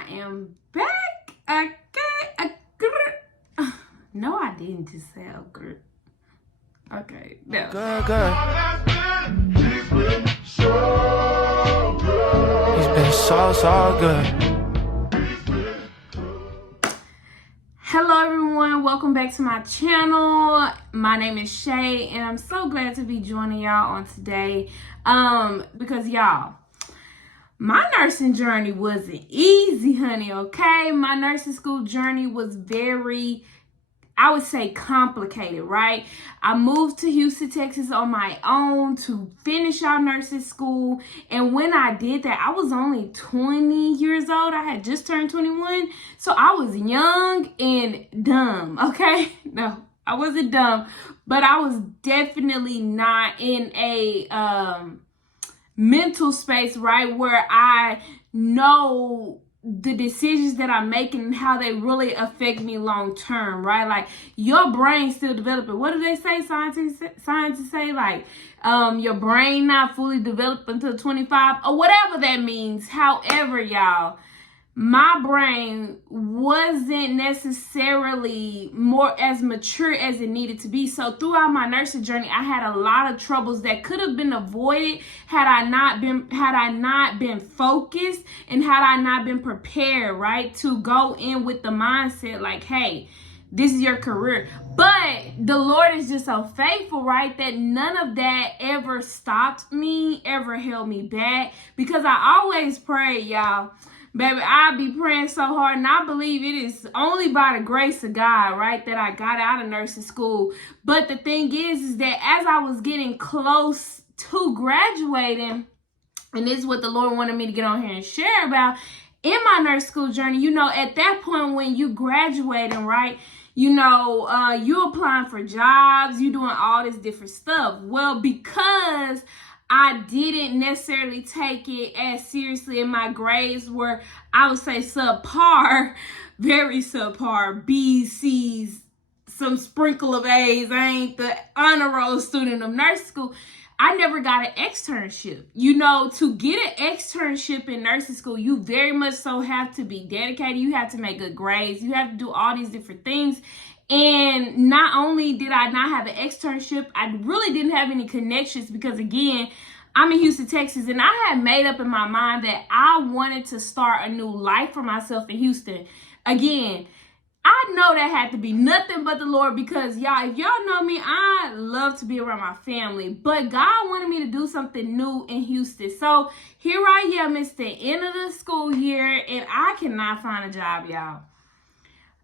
I am back again. No, I didn't just say okay. Okay, no. Good. He's been so good. Hello everyone, welcome back to my channel. My name is Shay and I'm so glad to be joining y'all on today. Because y'all, my nursing journey wasn't easy, honey, okay? My nursing school journey was very, I would say, complicated, right? I moved to Houston, Texas on my own to finish out nursing school. And when I did that, I was only 20 years old. I had just turned 21. So I was young and dumb, okay? No, I wasn't dumb, but I was definitely not in a mental space, right, where I know the decisions that I'm making and how they really affect me long term, right? Like, your brain's still developing. What do they say? Scientists say, like, your brain not fully developed until 25 or whatever that means. However, y'all, my brain wasn't necessarily more as mature as it needed to be. So throughout my nursing journey, I had a lot of troubles that could have been avoided had I not been focused and had I not been prepared, right, to go in with the mindset like, hey, this is your career. But the Lord is just so faithful, right, that none of that ever stopped me, ever held me back, because I always pray, y'all. Baby, I be praying so hard, and I believe it is only by the grace of God, right, that I got out of nursing school. But the thing is that as I was getting close to graduating, and this is what the Lord wanted me to get on here and share about, in my nurse school journey, you know, at that point when you graduating, right, you know, you applying for jobs, you doing all this different stuff. Well, because I didn't necessarily take it as seriously, and my grades were, I would say, subpar, very subpar, B's, C's, some sprinkle of A's. I ain't the honor roll student of nursing school. I never got an externship. You know, to get an externship in nursing school, you very much so have to be dedicated. You have to make good grades. You have to do all these different things. And not only did I not have an externship, I really didn't have any connections because, again, I'm in Houston, Texas, and I had made up in my mind that I wanted to start a new life for myself in Houston. Again, I know that had to be nothing but the Lord because, y'all, if y'all know me, I love to be around my family. But God wanted me to do something new in Houston. So here I am. It's the end of the school year, and I cannot find a job, y'all.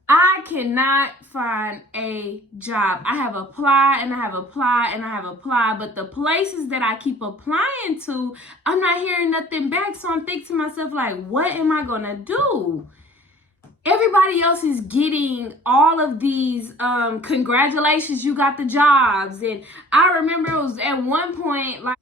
I cannot find a job. I have applied and I have applied and I have applied, but the places that I keep applying to, I'm not hearing nothing back. So I'm thinking to myself, like, what am I going to do? Everybody else is getting all of these congratulations, you got the jobs. And I remember it was at one point, like,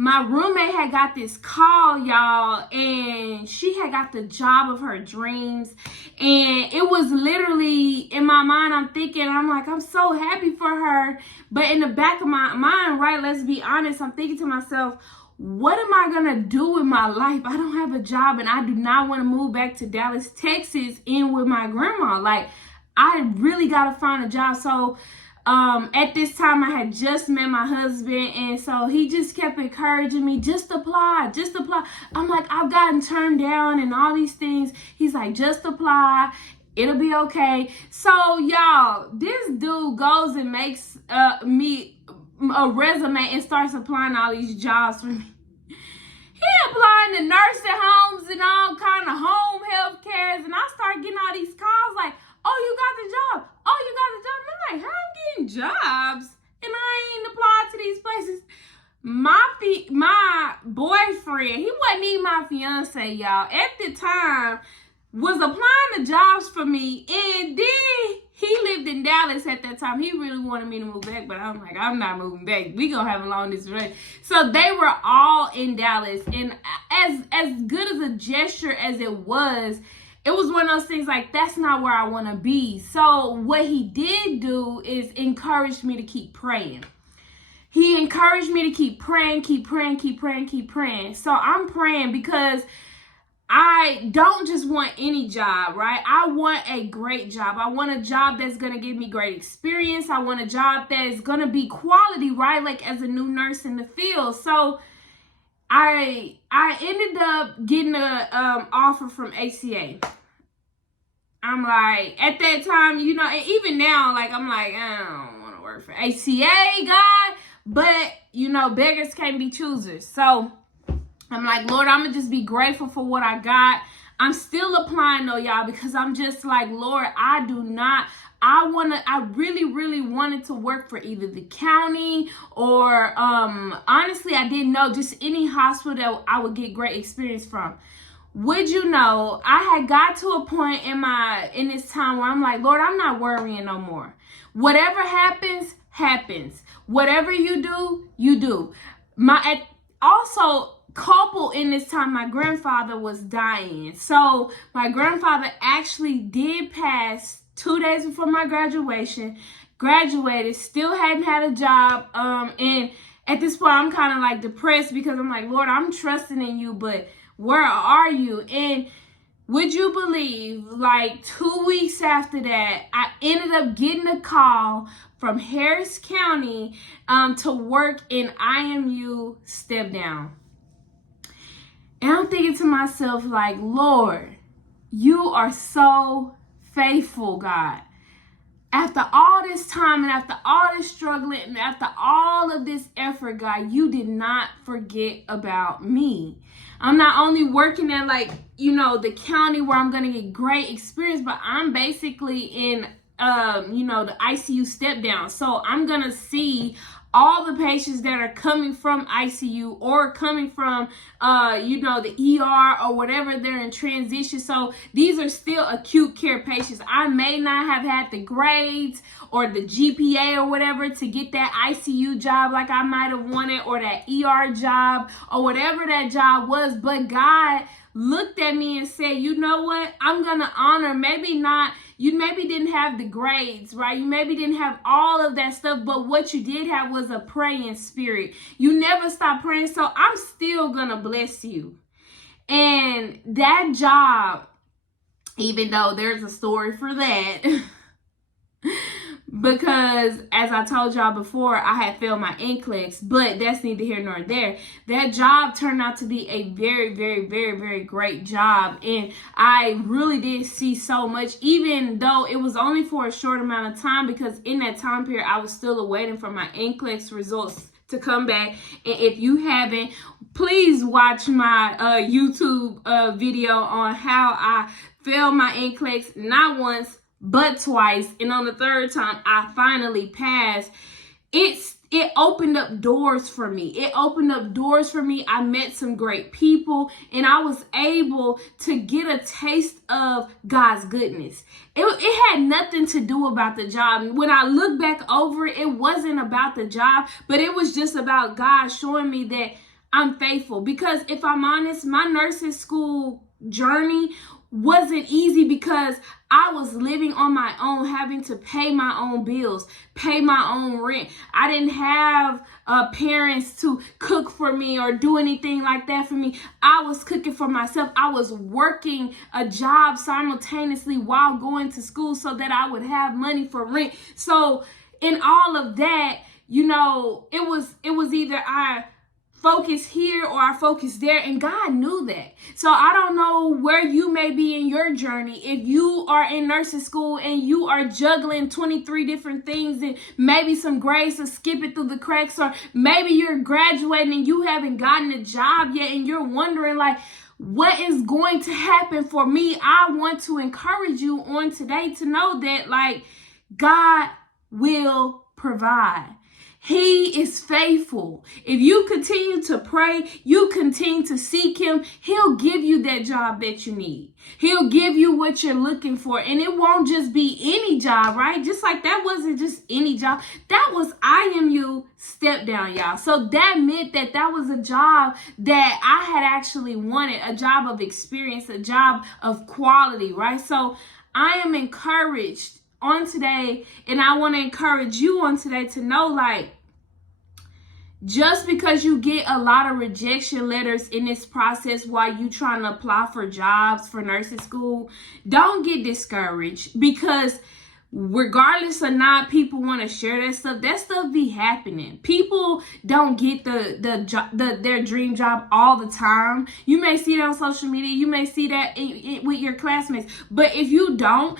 my roommate had got this call, y'all, and she had got the job of her dreams. And it was literally, in my mind, I'm thinking, I'm like, I'm so happy for her. But in the back of my mind, right, let's be honest, I'm thinking to myself, what am I going to do with my life? I don't have a job, and I do not want to move back to Dallas, Texas, in with my grandma. Like, I really got to find a job. So at this time, I had just met my husband, and so he just kept encouraging me, just apply, just apply. I'm like, I've gotten turned down and all these things. He's like, just apply. It'll be okay. So, y'all, this dude goes and makes me a resume and starts applying all these jobs for me. He applying to nursing homes and all kind of home health cares, and I start getting all these calls like, oh, you got the job. Oh, you got the job. And I'm like, how I'm getting jobs and I ain't applied to these places? My boyfriend, he wasn't even my fiance, y'all, at the time, was applying to jobs for me. And then he lived in Dallas at that time. He really wanted me to move back, but I'm like, I'm not moving back. We gonna have a long distance relationship. So they were all in Dallas. And as good as a gesture as it was one of those things like, that's not where I want to be. So what he did do is encourage me to keep praying. He encouraged me to keep praying. So I'm praying because I don't just want any job, right? I want a great job. I want a job that's going to give me great experience. I want a job that's going to be quality, right? Like as a new nurse in the field. So I ended up getting a offer from ACA. I'm like, at that time, you know, and even now, like, I'm like, I don't want to work for ACA, God. But, you know, beggars can't be choosers. So I'm like, Lord, I'm going to just be grateful for what I got. I'm still applying though, y'all, because I'm just like, Lord, I really, really wanted to work for either the county or, honestly, I didn't know, just any hospital that I would get great experience from. Would you know, I had got to a point in this time where I'm like, Lord, I'm not worrying no more. Whatever happens, happens. Whatever you do, you do. Also, couple in this time, my grandfather was dying. So my grandfather actually did pass 2 days before my graduation, graduated, still hadn't had a job. And at this point, I'm kind of like depressed because I'm like, Lord, I'm trusting in you, but where are you? And would you believe, like 2 weeks after that, I ended up getting a call from Harris County to work in IMU step down. And I'm thinking to myself, like, Lord, you are so faithful, God. After all this time and after all this struggling and after all of this effort, God, you did not forget about me. I'm not only working at, like, you know, the county where I'm going to get great experience, but I'm basically in, you know, the ICU step down. So I'm going to see all the patients that are coming from ICU or coming from, you know, the ER or whatever, they're in transition. So these are still acute care patients. I may not have had the grades or the GPA or whatever to get that ICU job like I might have wanted, or that ER job or whatever that job was. But God looked at me and said, you know what? I'm going to honor, you maybe didn't have the grades, right? You maybe didn't have all of that stuff, but what you did have was a praying spirit. You never stop praying, so I'm still going to bless you. And that job, even though there's a story for that, because as I told y'all before, I had failed my NCLEX, but that's neither here nor there. That job turned out to be a very, very, very, very great job. And I really did see so much, even though it was only for a short amount of time, because in that time period, I was still awaiting for my NCLEX results to come back. And if you haven't, please watch my YouTube video on how I failed my NCLEX, not once, but twice, and on the third time I finally passed. It opened up doors for me. I met some great people, and I was able to get a taste of God's goodness. It had nothing to do about the job. When I look back over it, it wasn't about the job, but it was just about God showing me that I'm faithful. Because if I'm honest, my nursing school journey wasn't easy because I was living on my own, having to pay my own bills, pay my own rent. I didn't have parents to cook for me or do anything like that for me. I was cooking for myself. I was working a job simultaneously while going to school so that I would have money for rent. So in all of that, you know, it was either I focus here or I focus there, and God knew that. So I don't know where you may be in your journey. If you are in nursing school and you are juggling 23 different things, and maybe some grades are skipping through the cracks, or maybe you're graduating and you haven't gotten a job yet and you're wondering, like, what is going to happen for me? I want to encourage you on today to know that, like, God will provide. He is faithful. If you continue to pray, you continue to seek him, he'll give you that job that you need. He'll give you what you're looking for. And it won't just be any job, right? Just like that wasn't just any job. That was IMU step down, y'all. So that meant that was a job that I had actually wanted, a job of experience, a job of quality, right? So I am encouraged on today, and I want to encourage you on today to know, like, Just because you get a lot of rejection letters in this process while you trying to apply for jobs for nursing school, don't get discouraged, because regardless or not people want to share that stuff be happening. People don't get their dream job all the time. You may see it on social media, you may see that with your classmates, but if you don't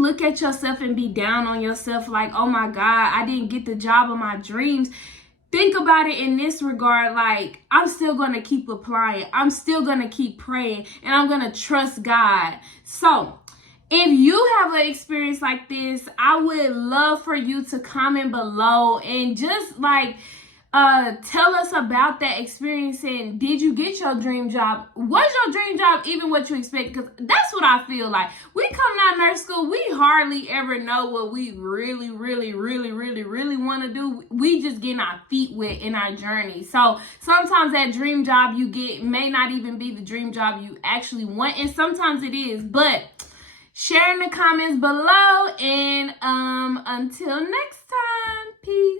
look at yourself and be down on yourself like, oh my God, I didn't get the job of my dreams. Think about it in this regard, like, I'm still going to keep applying. I'm still going to keep praying, and I'm going to trust God. So if you have an experience like this, I would love for you to comment below and just like tell us about that experience. And did you get your dream job? Was your dream job even what you expected? Because that's what I feel like. We come out of nurse school, we hardly ever know what we really want to do. We just getting our feet wet in our journey. So sometimes that dream job you get may not even be the dream job you actually want, and sometimes it is. But share in the comments below, and until next time, peace.